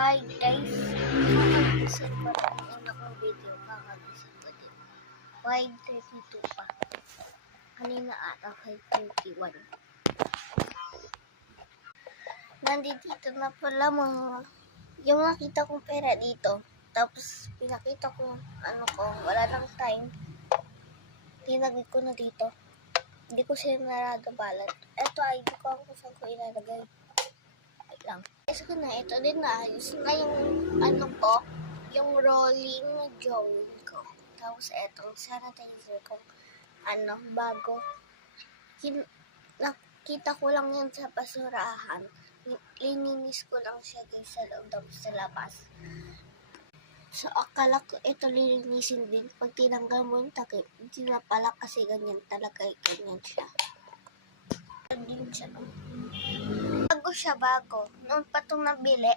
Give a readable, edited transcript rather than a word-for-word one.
Hi guys, kakagising ko ng una kong video, kakagising ko din. 5:32 pa. Kanina ata 5:31. Nandito na pala yung nakita kong pera dito. Tapos pinakita ko wala lang time. Tinagay ko na dito. Hindi ko sinarado balat. Ito ID ko kung saan ko ilalagay. Lang. Ayos ko na, ito din na. Ayos na yung yung rolling jowl ko. Tapos etong sanitizer ko, bago. Nakita ko lang yan sa basurahan. Lininis ko lang siya guys sa loob tapos sa labas. So, akala ko ito lilinisin din. Pag tinanggal mo yung takip, hindi na pala kasi ganyan talaga. Ganyan siya. Din siya. Bago. Noon pa itong nabili,